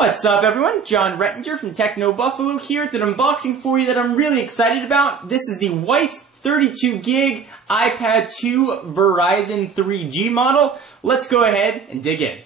What's up everyone? John Rettinger from Techno Buffalo here with an unboxing for you that I'm really excited about. This is the white 32 gig iPad 2 Verizon 3G model. Let's go ahead and dig in.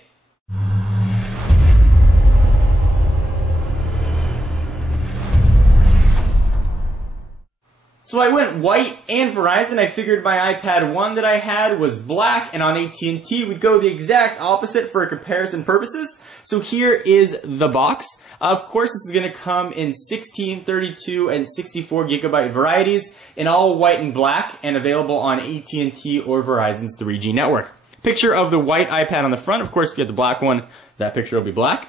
So I went white and Verizon. I figured my iPad 1 that I had was black, and on AT&T we'd go the exact opposite for comparison purposes. So here is the box. Of course, this is going to come in 16, 32, and 64 gigabyte varieties in all white and black, and available on AT&T or Verizon's 3G network. Picture of the white iPad on the front. Of course, if you get the black one, that picture will be black.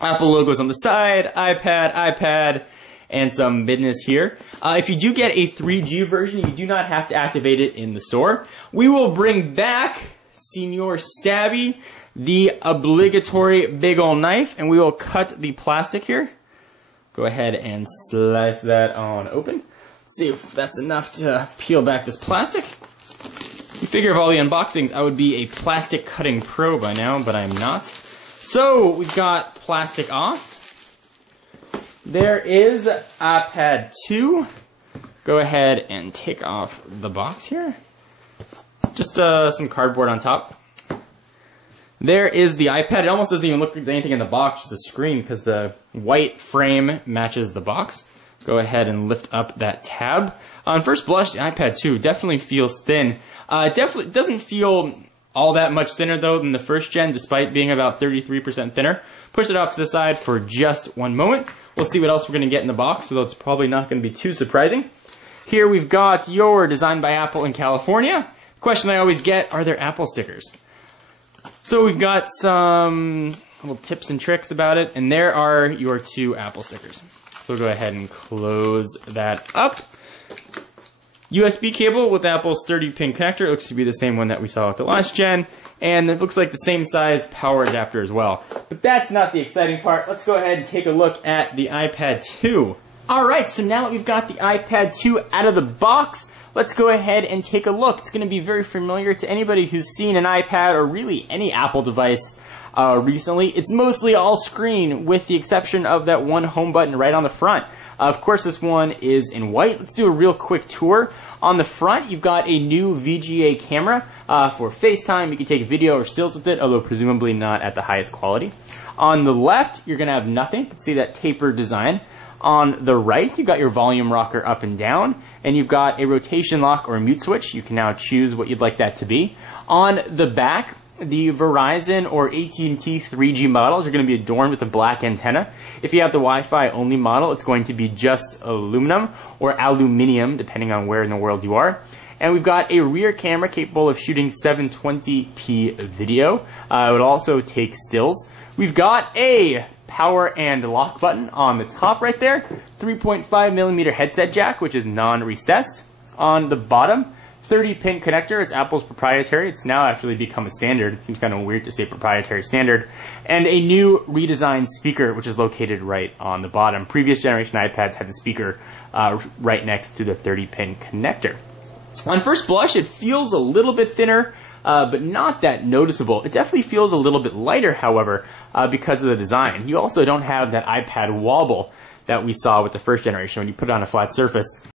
Apple logos on the side, iPad, and some business here. If you do get a 3G version, you do not have to activate it in the store. We will bring back Senor Stabby, the obligatory big ol' knife, and we will cut the plastic here. Go ahead and slice that on open. Let's see if that's enough to peel back this plastic. You figure of all the unboxings, I would be a plastic cutting pro by now, but I'm not. So we've got plastic off. There is iPad 2. Go ahead and take off the box here. Just some cardboard on top. There is the iPad. It almost doesn't even look like anything in the box, just a screen, because the white frame matches the box. Go ahead and lift up that tab. On first blush, the iPad 2 definitely feels thin. It definitely doesn't feel all that much thinner, though, than the first gen, despite being about 33% thinner. Push it off to the side for just one moment. We'll see what else we're going to get in the box, although it's probably not going to be too surprising. Here we've got your Designed by Apple in California. The question I always get, are there Apple stickers? So we've got some little tips and tricks about it, and there are your two Apple stickers. So we'll go ahead and close that up. USB cable with Apple's 30-pin connector. It looks to be the same one that we saw with the last gen. And it looks like the same size power adapter as well. But that's not the exciting part. Let's go ahead and take a look at the iPad 2. Alright, so now that we've got the iPad 2 out of the box, let's go ahead and take a look. It's going to be very familiar to anybody who's seen an iPad or really any Apple device recently. It's mostly all screen with the exception of that one home button right on the front. Of course, this one is in white. Let's do a real quick tour. On the front, you've got a new VGA camera for FaceTime. You can take video or stills with it, although presumably not at the highest quality. On the left, you're going to have nothing. You can see that tapered design. On the right, you've got your volume rocker up and down, and you've got a rotation lock or a mute switch. You can now choose what you'd like that to be. On the back, the Verizon or AT&T 3G models are going to be adorned with a black antenna. If you have the Wi-Fi only model, it's going to be just aluminum or aluminium, depending on where in the world you are. And we've got a rear camera capable of shooting 720p video. It would also take stills. We've got a power and lock button on the top right there. 3.5mm headset jack, which is non-recessed. On the bottom, 30-pin connector. It's Apple's proprietary. It's now actually become a standard. It seems kind of weird to say proprietary standard. And a new redesigned speaker, which is located right on the bottom. Previous generation iPads had the speaker right next to the 30-pin connector. On first blush, it feels a little bit thinner, but not that noticeable. It definitely feels a little bit lighter, however, because of the design. You also don't have that iPad wobble that we saw with the first generation when you put it on a flat surface.